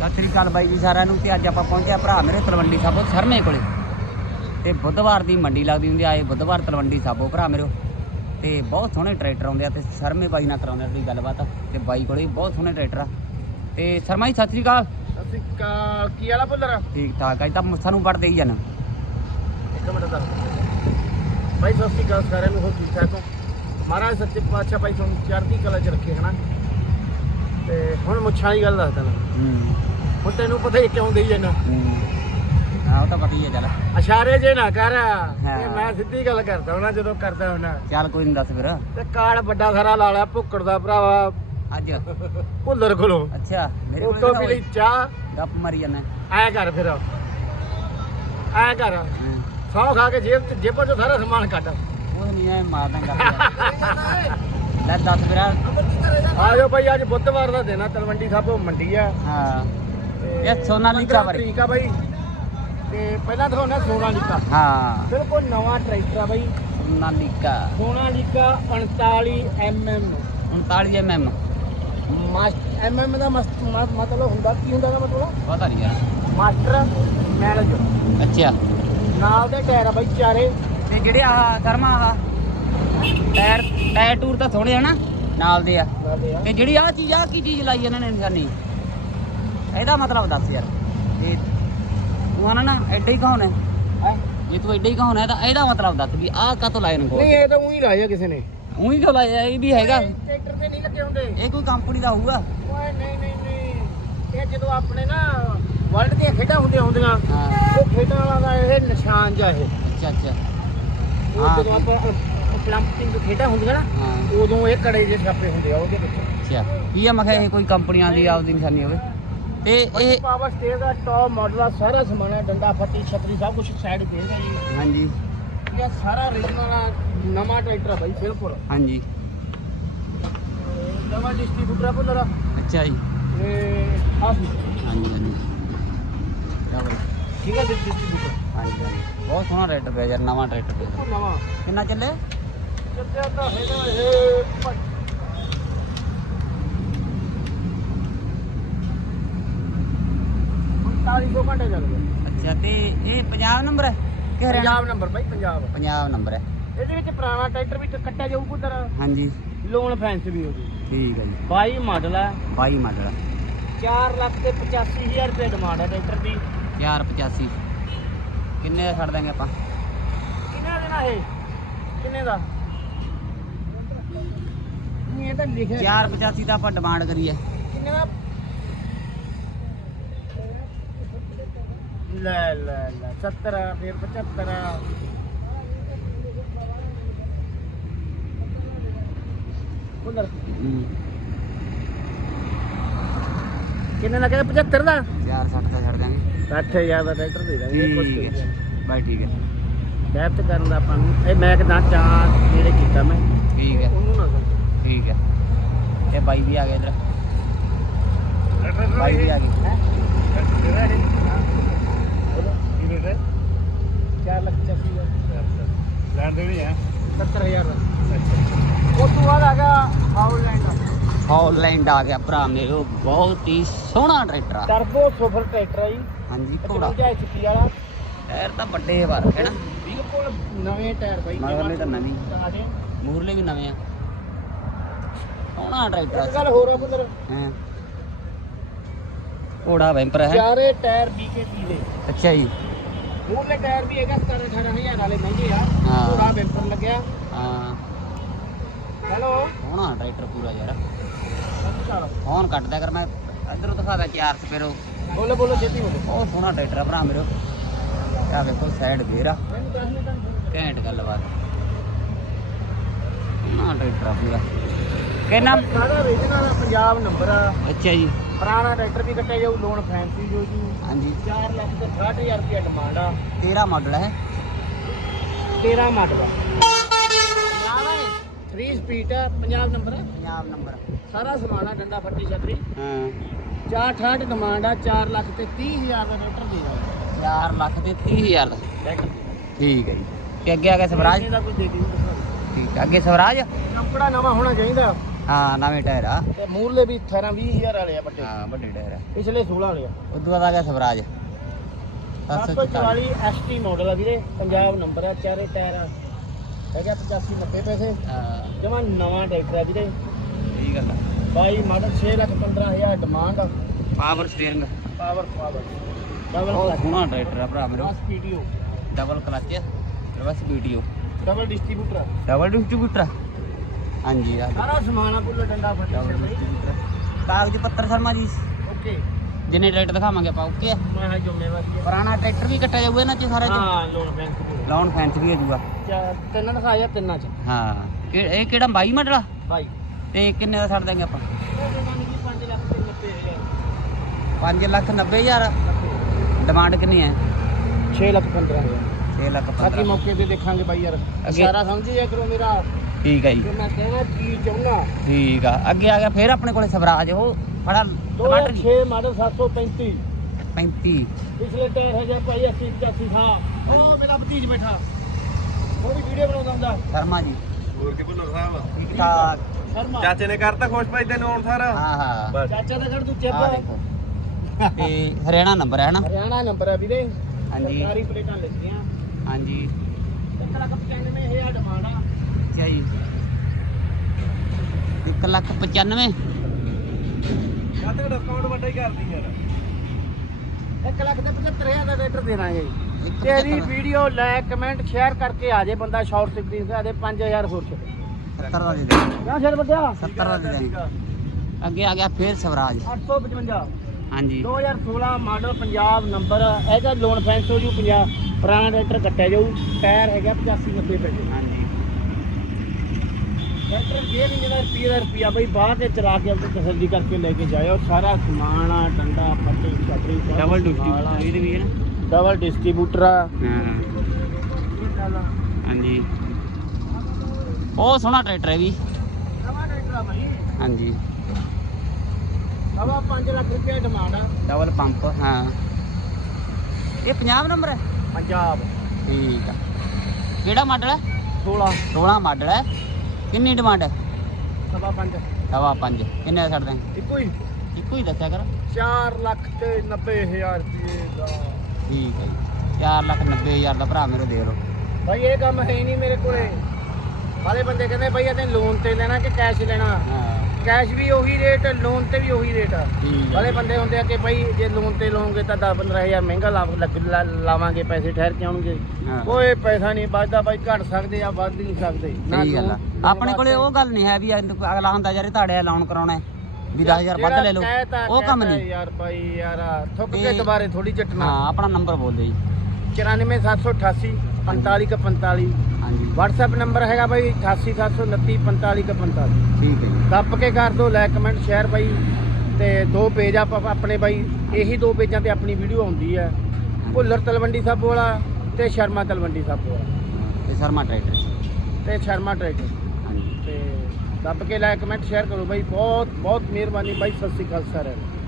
ਸਤਿ ਸ੍ਰੀ ਅਕਾਲ ਬਾਈ ਜੀ ਸਾਰਿਆਂ ਨੂੰ ਤੇ ਅੱਜ ਆਪਾਂ ਪਹੁੰਚਿਆ ਭਰਾ ਮੇਰੇ ਤਲਵੰਡੀ ਸਾਬੋ ਸ਼ਰਮੇ ਕੋਲੇ। ਤੇ ਬੁੱਧਵਾਰ ਦੀ ਮੰਡੀ ਲੱਗਦੀ ਹੁੰਦੀ ਆ ਇਹ ਬੁੱਧਵਾਰ ਤਲਵੰਡੀ ਸਾਬੋ ਭਰਾ ਮੇਰੇ। ਤੇ ਬਹੁਤ ਸੋਹਣੇ ਟਰੈਕਟਰ ਆਉਂਦੇ ਆ ਤੇ ਸ਼ਰਮੇ ਬਾਈ ਨਾਲ ਕਰਾਉਂਦੇ ਆ ਥੋੜੀ ਗੱਲਬਾਤ। ਤੇ ਬਾਈ ਕੋਲੇ ਬਹੁਤ ਸੋਹਣੇ ਟਰੈਕਟਰ ਆ। ਤੇ ਸ਼ਰਮਾ ਜੀ ਸਤਿ ਸ੍ਰੀ ਅਕਾਲ। ਅਸੀਂ ਕਾ ਕੀ ਵਾਲਾ ਭੁੱਲਰ? ਠੀਕ ਠਾਕ ਅੱਜ ਤਾਂ ਸਾਨੂੰ ਵੜਦੇ ਹੀ ਜਾਣਾ। ਇੱਕ ਮਿੰਟ ਦਾ ਭਾਈ ਸਤਿ ਸ਼੍ਰੀ ਅਕਾਲ ਸਾਰਿਆਂ ਨੂੰ ਹੋ ਠੀਕ ਠਾਕ ਹੋ? ਮਹਾਰਾਜ ਸੱਚੇ ਪਾਤਸ਼ਾਹ ਭਾਈ ਤੁਹਾਨੂੰ ਚੜ੍ਹਦੀ ਕਲਾ ਚ ਰੱਖੇ ਹਨਾ? ਤੇ ਹੁਣ ਮੁੱਛਾਂ ਦੀ ਗੱਲ ਦੱਸਦਾ ਨਾ ਹੂੰ। ਹੁਣ ਤੈਨੂੰ ਪਤਾ ਹੀ ਕਿਉਂ ਦੇਈ ਜਾਣਾ ਹੂੰ। ਉਹ ਤਾਂ ਪਤਾ ਹੀ ਹੈ ਚੱਲ। ਇਸ਼ਾਰੇ ਜੇ ਨਾ ਕਰ। ਤੇ ਮੈਂ ਸਿੱਧੀ ਗੱਲ ਕਰਦਾ ਹੁਣਾ ਜਦੋਂ ਕਰਦਾ ਹੁਣਾ। ਚੱਲ ਕੋਈ ਨਹੀਂ ਦੱਸ ਫਿਰ। ਤੇ ਕਾਲ ਵੱਡਾ ਸਾਰਾ ਲਾ ਲਿਆ ਭੁੱਕੜ ਦਾ ਭਰਾਵਾ। ਅੱਜ? ਭੁੱਲਰ ਕੋਲੋਂ। ਅੱਛਾ ਮੇਰੇ ਕੋਲ ਤੋਂ ਤਾਂ ਵੀ ਲਈ ਚਾਹ। ਗੱਪ ਮਾਰੀ ਜਾਂਦਾ। ਐ ਕਰ ਫਿਰ। ਐ ਕਰ। ਸੌ ਖਾ ਕੇ ਜੇਬ ਚ ਜੇਬਾਂ ਚੋਂ ਸਾਰਾ ਸਮਾਨ ਕੱਢ। ਉਹ ਨਹੀਂ ਐ ਮਾਰਦਾ ਗੱਪ ਲੈ ਦੱਸ ਫਿਰ। ਆ ਜਾਓ ਭਾਈ ਅੱਜ ਬੁੱਧਵਾਰ ਦਾ ਦਿਨ ਆ ਤਲਵੰਡੀ ਸਾਬੋ ਮੰਡੀ ਆ। ਹਾਂ। ਤੇ ਇਹ ਸੋਨਾਲੀਕਾ ਬਾਰੇ। ਤਰੀਕ ਆ ਬਾਈ। ਤੇ ਪਹਿਲਾਂ ਦਿਖਾਉਣਾ ਸੋਨਾਲੀਕਾ ਹਾਂ। ਬਿਲਕੁਲ ਨਵਾਂ ਟਰੈਕਟਰ ਆ ਬਾਈ। Sonalika Sonalika 45 mm 39 MM master mm ਦਾ ਮਤਲਬ ਹੁੰਦਾ ਕੀ ਹੁੰਦਾ ਦਾ ਮਤਲਬ? ਪਤਾ ਨਹੀਂ ਯਾਰ। ਮਾਸਟਰ ਮੈਨੇਜ ਅੱਛਾ। ਨਾਲ ਦੇ ਟਾਇਰ ਆ ਬਾਈ ਚਾਰੇ। ਤੇ ਜਿਹੜੇ ਆਹ ਕਰਮਾ ਆਹ ਟਾਇਰ ਟਾਇਰ ਟੂਰ ਤਾਂ ਸੋਹਣੇ ਆ ਨਾ ਨਾਲ ਦੇ ਆ। ਆ। ਤੇ ਜਿਹੜੀ ਆਹ ਚੀਜ਼ ਆ ਕੀ ਚੀਜ਼ ਲਾਈ ਇਹਨਾਂ ਨੇ ਨਿਸ਼ਾਨੀ? ਇਹਦਾ ਮਤਲਬ ਦੱਸ ਯਾਰ। ਇਹ ਤੂੰ ਆਣਾ ਨਾ ਐਡਾ ਹੀ ਕਹਾਉਣਾ ਹੈਂ? ਜੇ ਤੂੰ ਐਡਾ ਹੀ ਕਹਾਉਣਾ ਤਾਂ ਇਹਦਾ ਮਤਲਬ ਦੱਸ ਵੀ ਆਹ ਕਾਤੋਂ ਲਾਏ ਨੇ ਕੋਲ ਨਹੀਂ ਇਹ ਤਾਂ ਉਹੀ ਲਾਇਆ ਕਿਸੇ ਨੇ। ਉਹੀ ਕਿਉਂ ਲਾਇਆ? ਇਹ ਵੀ ਹੈਗਾ। ਟਰੈਕਟਰ ਤੇ ਨਹੀਂ ਲੱਗੇ ਹੁੰਦੇ। ਇਹ ਕੋਈ ਕੰਪਨੀ ਦਾ ਹੋਊਗਾ। ਓਏ ਨਹੀਂ ਨਹੀਂ ਨਹੀਂ। ਇਹ ਜਦੋਂ ਆਪਣੇ ਨਾ ਵਰਲਡ ਦੀਆਂ ਖੇਡਾਂ ਹੁੰਦੀਆਂ ਹੁੰਦੀਆਂ। ਉਹ ਖੇਡਾਂ ਵਾਲਾ ਦਾ ਇਹ ਨਿਸ਼ਾਨ ਜਿਹਾ ਇਹ। ਅੱਛਾ ਅੱਛਾ। ਹਾਂ। ਜਦੋਂ ਆਪਾਂ ਪਲੰਪਿੰਗ ਖੇਡਾਂ ਹੁੰਦੀਆਂ ਨਾ ਉਦੋਂ ਇਹ ਕੜੇ ਜਿਹੇ ਛਾਪੇ ਹੁੰਦੇ ਆ ਉਹਦੇ ਵਿੱਚ। ਅੱਛਾ। ਕੀ ਆ? ਮੈਂ ਕਿਹਾ ਇਹ ਕੋਈ ਕੰਪਨੀਆਂ ਦੀ ਆਪਦੀ ਨਿਸ਼ਾਨੀ ਹੋਵੇ। ਤੇ ਇਹ ਪਾਵਰ ਸਟੇਜ ਦਾ ਟੌਪ ਮਾਡਲ ਆ ਸਾਰਾ ਸਮਾਨ ਹੈ ਡੰਡਾ ਫੱਟੀ ਛਤਰੀ ਸਭ ਕੁਝ ਸਾਈਡ ਤੇ ਹੈ ਜੀ ਹਾਂਜੀ। ਇਹ ਸਾਰਾ origignal ਆ ਨਵਾਂ ਟਰੈਕਟਰ ਆ ਬਾਈ ਬਿਲਕੁਲ। ਹਾਂਜੀ। ਨਵਾਂ ਡਿਸਟ੍ਰੀਬਿਊਟਰ ਆ ਭੁੱਲਰ। ਅੱਛਾ ਜੀ। ਇਹ ਆ ਹਾਂਜੀ ਹਾਂਜੀ। ਠੀਕ ਹੈ ਡਿਸਟ੍ਰੀਬਿਊਟਰ ਹਾਂਜੀ ਹਾਂਜੀ। ਬਹੁਤ ਸੋਹਣਾ ਟਰੈਕਟਰ ਪਿਆ ਯਾਰ ਨਵਾਂ ਟਰੈਕਟਰ ਪਿਆ। ਨਵਾਂ। ਕਿੰਨਾ ਚੱਲੇ ਚੱਲਿਆ ਤਾਂ ਹੈਗਾ ਇਹ ਪ- 4500 ਘੰਟੇ ਚੱਲ ਗਿਆ ਅੱਛਾ ਤੇ ਇਹ ਪੰਜਾਬ ਨੰਬਰ ਹੈ ਕਿ ਹਰਿਆਣਾ? ਪੰਜਾਬ ਨੰਬਰ ਬਾਈ ਪੰਜਾਬ। ਪੰਜਾਬ ਨੰਬਰ ਹੈ। ਇਹਦੇ ਵਿੱਚ ਪੁਰਾਣਾ ਟਰੈਕਟਰ ਵੀ ਕੱਟਿਆ ਜਾਊ ਪੁੱਤਰ ਹਾਂਜੀ। ਲੋਨ ਫੈਂਸ ਵੀ ਹੋਊਗੀ ਠੀਕ ਹੈ ਜੀ। 22 ਮਾਡਲ ਹੈ। 22 ਮਾਡਲ 4 ਲੱਖ ਤੇ 85000 ਰੁਪਏ ਡਿਮਾਂਡ ਹੈ ਟਰੈਕਟਰ ਦੀ। 485 ਕਿੰਨੇ ਦਾ ਛੱਡ ਦਾਂਗੇ ਆਪਾਂ? ਕਿੰਨੇ ਦਾ ਦੇਣਾ ਇਹ? ਕਿੰਨੇ ਦਾ? ਨਹੀਂ ਇਹ ਤਾਂ ਲਿਖਿਆ। 485 ਦਾ ਆਪਾਂ ਡਿਮਾਂਡ ਕਰੀਏ। ਕਿੰਨੇ ਦਾ? ਲੈ ਲੈ ਲੈ 70 ਫਿਰ 75 ਉਧਰ ਹੂੰ। ਕਿੰਨੇ ਦਾ ਕਹਿੰਦੇ 75 ਦਾ 460 ਦਾ ਛੱਡ ਦਾਂਗੇ 60000 ਦਾ ਟਰੈਕਟਰ ਦੇ ਦਾਂਗੇ ਇਹ ਕੁਛ ਠੀਕ ਹੈ। ਬਾਈ ਠੀਕ ਹੈ। ਡੈਪਥ ਕਰਨ ਦਾ ਆਪਾਂ ਨੂੰ। ਇਹ ਮੈਂ ਕਿਦਾਂ ਚਾਰ ਜਿਹੜੇ ਕੀਤਾ ਮੈਂ। ਠੀਕ ਹੈ। ਉਹਨੂੰ ਨਾ ਠੀਕ ਹੈ। ਇਹ ਬਾਈ ਵੀ ਆ ਗਿਆ ਇਧਰ। ਬਾਈ ਵੀ ਆ ਗਈ ਚਾਰ ਲੱਖ ਚਾਸੀ ਦਾ ਲੈਣ ਦੇਣੀ ਹੈ? 70000 ਦਾ। ਉਸ ਤੋਂ ਬਾਅਦ ਆ ਗਿਆ ਹਾਊਲੈਂਡ ਹੌਲੈਂਡ ਆ। ਗਿਆ ਭਰਾ ਮੇਰੇ ਬਹੁਤ ਹੀ ਸੋਹਣਾ ਟਰੈਕਟਰ ਆ। ਟਰਬੋ ਸੁਪਰ ਟਰੈਕਟਰ ਆ ਜੀ। ਹਾਂਜੀ ਘੋੜਾ। 55 HP ਵਾਲਾ। ਟਾਇਰ ਤਾਂ ਵੱਡੇ ਵਾਰ ਹੈ ਨਾ। ਬਿਲਕੁਲ ਨਵੇਂ ਟਾਇਰ ਬਾਈ। ਮਗਰਲੇ ਤਾਂ ਨਵੀਂ। ਮੂਰਲੇ ਵੀ ਨਵੇਂ ਆ। ਸੋਹਣਾ ਟਰੈਕਟਰ ਗੱਲ ਹੋਰ ਆ ਪੁੱਤਰ ਹੈ। ਘੋੜਾ ਵੈਂਪਰ ਹੈ। ਚਾਰੇ ਟਾਇਰ BKT ਦੇ। ਅੱਛਾ ਜੀ। ਮੂਹਰਲੇ ਟਾਇਰ ਵੀ ਹੈਗਾ 17 18000 ਵਾਲੇ ਮਹਿੰਗੇ ਆ। ਹਾਂ। ਪੂਰਾ ਬੈਂਪਰ ਲੱਗਿਆ। ਹਾਂ। ਹੈਲੋ? ਸੋਹਣਾ ਟਰੈਕਟਰ ਪੂਰਾ ਯਾਰ? ਸਤਿਕਾਰ ਫੋਨ ਕੱਟਦਾ ਕਰ ਮੈਂ ਇਧਰੋਂ ਦਿਖਾਦਾ ਚਾਰ ਸਪੇਰੋ ਬੋਲੋ ਬੋਲੋ ਛੇਤੀ ਬੋਲੋ। ਬਹੁਤ ਸੋਹਣਾ ਟਰੈਕਟਰ ਆ ਭਰਾ ਮੇਰੇ। ਆ ਵੇਖੋ ਸਾਈਡ ਗੇਰ ਆ। ਮੈਨੂੰ ਦੱਸ ਮਿੰਟ ਤੱਕ ਘੈਂਟ ਗੱਲਬਾਤ ਸੋਹਣਾ ਟਰੈਕਟਰ ਆ ਪੂਰਾ। ਕਿੰਨਾ? ਸਾਰਾ ਪੰਜਾਬ ਨੰਬਰ ਆ। ਅੱਛਾ ਜੀ। ਪੁਰਾਣਾ ਟਰੈਕਟਰ ਵੀ ਕੱਟਿਆ ਜਾਊ ਲੋਨ ਫੈਂਸੀ ਜੋ ਜੀ। ਹਾਂਜੀ। 4 ਲੱਖ ਤੇ 60000 ਰੁਪਏ ਡਿਮਾਂਡ ਆ। 13 ਮਾਡਲ ਹੈ। 13 ਮਾਡਲ ਆ। 3 ਸਪੀਡ ਆ ਪੰਜਾਬ ਨੰਬਰ ਆ। ਪੰਜਾਬ ਨੰਬਰ ਸਾਰਾ ਸਮਾਨ ਆ ਡੰਡਾ ਫੱਟੀ ਛਤਰੀ। ਹਾਂ। 468 ਡਿਮਾਂਡ ਆ 4 ਲੱਖ ਤੇ 30000 ਦਾ ਟਰੈਕਟਰ ਦੇ ਦਾਂਗੇ 4 ਲੱਖ ਤੇ 30000 ਦਾ। ਠੀਕ ਹੈ ਜੀ। ਤੇ ਅੱਗੇ ਆ ਗਿਆ ਸਵਰਾਜ। ਇਹਦਾ ਕੋਈ ਦੇ ਦਿਓ। ਠੀਕ ਹੈ ਅੱਗੇ ਸਵਰਾਜ। ਕੰਪੜਾ ਨਵਾਂ ਹੋਣਾ ਚਾਹੀਦਾ। ਹਾਂ ਨਵੇਂ ਟਾਇਰ ਆ। ਤੇ ਮੂਰਲੇ ਵੀ 18 20000 ਵਾਲੇ ਆ ਵੱਡੇ। ਹਾਂ ਵੱਡੇ ਟਾਇਰ ਆ। ਪਿਛਲੇ 16 ਵਾਲੇ ਆ। ਉਦੋਂ ਬਾਅਦ ਆ ਗਿਆ ਸਵਰਾਜ। 744 ਐਸਟੀ ਮਾਡਲ ਆ ਵੀਰੇ। ਪੰਜਾਬ ਨੰਬਰ ਆ ਚਾਰੇ ਟਾਇਰ ਆ। ਹੈਗਾ 85 90 ਪੈਸੇ। ਹਾਂ। ਜਮਾ ਨਵਾਂ ਟਰੈਕਟਰ ਆ ਵੀਰੇ। ਠੀਕ ਗੱਲ ਆ। ਬਾਈ ਮਾਡਲ 6 ਲੱਖ 15000 ਡਿਮਾਂਡ ਆ। Power steering power power double clutch ਸੋਹਣਾ ਟਰੈਕਟਰ ਆ ਭਰਾ ਮੇਰੇ ਬਸ PTO double clutch reverse video double distributor double distributor ਹਾਂਜੀ ਆ ਸਾਰਾ ਸਮਾਨ ਆ ਪੁੱਲਾ ਡੰਡਾ ਡਬਲ ਫੱਟੇ ਡਿਸਟ੍ਰੀਬਿਊਟਰ ਕਾਗਜ਼ ਪੱਤਰ ਸ਼ਰਮਾ ਜੀ। ਓਕੇ। ਜਿੰਨੇ ਟਰੈਕਟਰ ਦਿਖਾਵਾਂਗੇ ਆਪਾਂ ਓਕੇ ਮੈਂ ਹਾਂ ਜ਼ਿੰਮੇਵਾਰੀ ਪੁਰਾਣਾ ਟਰੈਕਟਰ ਵੀ ਕੱਟਿਆ ਜਾਊਗਾ ਇਹਨਾਂ ਚ ਸਾਰਾ ਚ ਹਾਂ ਲੋਨ ਬੈਂਕ ਲਾਉਣ ਫੈਂਸ ਵੀ ਹੋ ਜਾਊਗਾ ਤਿੰਨ ਦਿਖਾਇਆ ਤਿੰਨਾਂ ਚ। ਹਾਂ। ਇਹ ਕਿਹੜਾ 22 ਮਾਡਲ ਆ? ਬਾਈ। ਤੇ ਕਿੰਨੇ ਦਾ ਛੱਡ ਦਾਂਗੇ ਆਪਾਂ? ਉਹ ਜਮਾਨੇ ਦੀ 5 ਲੱਖ ਤੇ 90 ਹਜ਼ਾਰ। 5 ਲੱਖ 90 ਹਜ਼ਾਰ ਡਿਮਾਂਡ ਕਿੰਨੀ ਹੈ? 6 ਲੱਖ 15 ਹਜ਼ਾਰ। 6 ਲੱਖ ਬਾਕੀ 15 ਮੌਕੇ ਤੇ ਦੇਖਾਂਗੇ ਬਾਈ ਯਾਰ। ਸਾਰਾ ਸਮਝਿਆ ਕਰੋ ਮੇਰਾ। ਠੀਕ ਹੈ ਜੀ। ਕਿ ਮੈਂ ਕਹਿਣਾ ਕੀ ਚਾਹੁੰਦਾ? ਠੀਕ ਆ। ਅੱਗੇ ਆ ਗਿਆ ਫਿਰ ਆਪਣੇ ਕੋਲੇ ਸਵਰਾਜ ਉਹ ਬੜਾ ਟਮਾਟਰ ਜੀ। 2006 ਮਾਡਲ 735 35 ਪਿਛਲੇ ਟਾਇਰ ਹੈਗੇ ਭਾਈ 80 85 ਹਾਂ ਉਹ ਮੇਰਾ ਭਤੀਜ ਬੈਠਾ। ਉਹ ਵੀ ਵੀਡੀਓ ਬਣਾਉਂਦਾ ਹੁੰਦਾ। ਸ਼ਰਮਾ ਜੀ। ਹੋਰ ਕੀ ਭੁੱਲਰ ਸਾਹਿਬ? ਠੀਕ ਠਾਕ। ਸ਼ਰਮਾ। ਚਾਚੇ ਨੇ ਕਰਤਾ ਖੁਸ਼ ਭਾਈ ਤੈਨੂੰ ਹੁਣ ਸਾਰਾ? ਹਾਂ ਹਾਂ। ਬਸ। ਚਾਚਾ ਦਾ ਘਰ ਤੂੰ ਆ ਚਿੱਪ ਦੇਖੋ। ਤੇ ਹਰਿਆਣਾ ਨੰਬਰ ਹੈ ਨਾ? ਹਰਿਆਣਾ ਨੰਬਰ ਹੈ ਵੀਰੇ। ਹਾਂਜੀ। ਸਰਕਾਰੀ ਪਲੇਟਾਂ ਲੱਗੀਆਂ। ਹਾਂਜੀ। 1 ਲੱਖ 95000 ਡਿਮਾਂਡ ਆ। ਜੀ 1 ਲੱਖ 95 ਚਾਚੇ ਡਿਸਕਾਊਂਟ ਵੱਡਾ ਹੀ ਕਰਦੀ ਯਾਰ। 1 ਲੱਖ ਤੇ 75000 ਦਾ ਰੇਟਰ ਦੇ ਦਾਂਗੇ ਇੱਕ ਤੇਰੀ ਪਚੱਤਰ। ਵੀਡੀਓ ਲਾਇਕ ਕਮੈਂਟ ਸ਼ੇਅਰ ਕਰਕੇ ਆ ਜੇ ਬੰਦਾ ਸ਼ਾਰਟ ਸਕਰੀਨ ਤੇ ਆ ਦੇ 5000 ਹੋਰ ਛੱਡ 70 ਦਾ ਦੇ। ਦੇ ਕਿਆ ਸ਼ੇਰ ਵੱਡਿਆ 70 ਦਾ। ਦੇ ਦੇ ਅੱਗੇ ਆ ਗਿਆ ਫਿਰ ਸਵਰਾਜ। 855 ਹਾਂਜੀ। 2016 ਮਾਡਲ ਪੰਜਾਬ ਨੰਬਰ। ਇਹਦਾ ਲੋਨ ਫੈਂਸ ਹੋ ਜੂ 50 ਪੁਰਾਣਾ ਟਰੈਕਟਰ ਕੱਟਿਆ ਜਾਊ। ਟਾਇਰ ਹੈਗਾ 85 90 ਪੈਸੇ। ਹਾਂਜੀ। ਟਰੈਕਟਰ ਜੇ ਨਹੀਂ ਜਿਹੜਾ ਰੁਪਈਏ ਦਾ ਰੁਪਈਆ ਬਈ ਬਾਹਰ ਤੇ ਚਲਾ ਕੇ ਆਪਣੀ ਤਸੱਲੀ ਕਰਕੇ ਲੈ ਕੇ ਜਾਇਓ ਸਾਰਾ ਸਮਾਨ ਆ ਡੰਡਾ ਫੱਟੇ ਛਤਰੀ ਡਬਲ ਇਹਦੇ ਵੀ ਹੈ ਡਬਲ ਡਿਸਟ੍ਰੀਬਿਊਟਰ ਆ। ਨਾ ਹਾਂ। ਹਾਂਜੀ। ਬਹੁਤ ਸੋਹਣਾ ਟਰੈਕਟਰ ਹੈ ਵੀ। ਨਵਾਂ ਟਰੈਕਟਰ ਆ ਭਾਈ ਹਾਂਜੀ। ਸਵਾ 5 ਲੱਖ ਰੁਪਏ ਡਿਮਾਂਡ ਆ। ਡਬਲ ਪੰਪ ਹਾਂ। ਇਹ ਪੰਜਾਬ ਨੰਬਰ ਹੈ? ਪੰਜਾਬ। ਠੀਕ ਆ। ਕਿਹੜਾ ਮਾਡਲ ਹੈ? 16 16 ਮਾਡਲ ਹੈ। ਕਿੰਨੀ ਡਿਮਾਂਡ ਹੈ? ਸਵਾ 5 ਸਵਾ 5 ਕਿੰਨੇ ਦਾ ਛੱਡ ਦਾਂਗੇ ਇੱਕੋ ਹੀ। ਇੱਕੋ ਹੀ ਦੱਸਿਆ ਕਰ। 4 ਲੱਖ ਤੇ 90000 ਰੁਪਏ ਦਾ। ਠੀਕ ਹੈ ਜੀ। 4 ਲੱਖ 90 ਹਜ਼ਾਰ ਦਾ ਭਰਾ ਮੇਰੇ ਦੇ ਲਓ ਭਾਈ ਇਹ ਕੰਮ ਹੈ ਨਹੀਂ ਮੇਰੇ ਕੋਲੇ। ਵਾਲੇ ਬੰਦੇ ਕਹਿੰਦੇ ਭਾਈ ਇਹਨੇ ਲੋਨ ਤੇ ਲੈਣਾ ਕਿ ਕੈਸ਼ ਲੈਣਾ? ਹਾਂ। ਕੈਸ਼ ਵੀ ਉਹੀ ਰੇਟ ਲੋਨ ਤੇ ਵੀ ਉਹੀ ਰੇਟ ਵਾਲੇ ਬੰਦੇ ਹੁੰਦੇ ਆ ਕਿ ਭਾਈ ਜੇ ਲੋਨ ਤੇ ਲਓਗੇ ਤਾਂ 10 15000 ਮਹਿੰਗਾ ਲਾ- ਲਾ- ਲਾਵਾਂਗੇ ਪੈਸੇ ਠਹਿਰ ਕੇ ਆਉਣਗੇ। ਕੋਈ ਪੈਸਾ ਨਹੀਂ ਬਚਦਾ ਭਾਈ ਘਟ ਸਕਦੇ ਆ ਵੱਧ ਨਹੀਂ ਸਕਦੇ। ਲੋਨ- ਆਪਣੇ ਕੋਲੇ ਉਹ ਗੱਲ ਨਹੀਂ ਹੈ ਵੀ ਅਗਲਾ ਹੁੰਦਾ ਯਾਰ ਇਹ ਤੁਹਾਡੇ ਲਾਉਣ ਕਰਾਉਣਾ ਹੈ ਵੀ 10000 ਵੱਧ ਲੈ ਲਓ। ਉਹ ਕੰਮ ਨਹੀਂ। ਯਾਰ ਭਾਈ ਯਾਰ ਥੁੱਕ ਕੇ ਦੁਬਾਰੇ ਥੋੜੀ ਚੱਟਣਾ ਹਾਂ ਆਪਣਾ ਨੰਬਰ ਬੋਲ ਦਿਓ ਜੀ। 94788 4545 ਹਾਂਜੀ। WhatsApp ਨੰਬਰ ਹੈਗਾ ਭਾਈ 88729 4545 ਠੀਕ ਹੈ ਜੀ। ਦੱਬ ਕੇ ਕਰ ਦੋ ਲਾਈਕ ਕਮੈਂਟ ਸ਼ੇਅਰ ਬਾਈ ਤੇ ਦੋ ਪੇਜ ਆਪਾਂ ਆਪਣੇ ਇਹੀ ਦੋ ਪੇਜਾਂ ਤੇ ਆਪਣੀ ਵੀਡੀਓ ਆਉਂਦੀ ਹੈ। ਭੁੱਲਰ ਤਲਵੰਡੀ ਸਾਬੋ ਵਾਲਾ ਤੇ ਸ਼ਰਮਾ ਤਲਵੰਡੀ ਸਾਬੋ ਵਾਲਾ। ਤੇ ਸ਼ਰਮਾ ਟਰੈਕਟਰ। ਤੇ ਸ਼ਰਮਾ ਟਰੈਕਟਰ। ਦੱਬ ਕੇ ਲਾਈਕ ਕਮੈਂਟ ਸ਼ੇਅਰ ਕਰੋ ਬਾਈ ਬਹੁਤ ਬਹੁਤ ਮਿਹਰਬਾਨੀ ਬਾਈ ਸਤਿ ਸ੍ਰੀ ਅਕਾਲ ਸਾਰਿਆਂ ਨੂੰ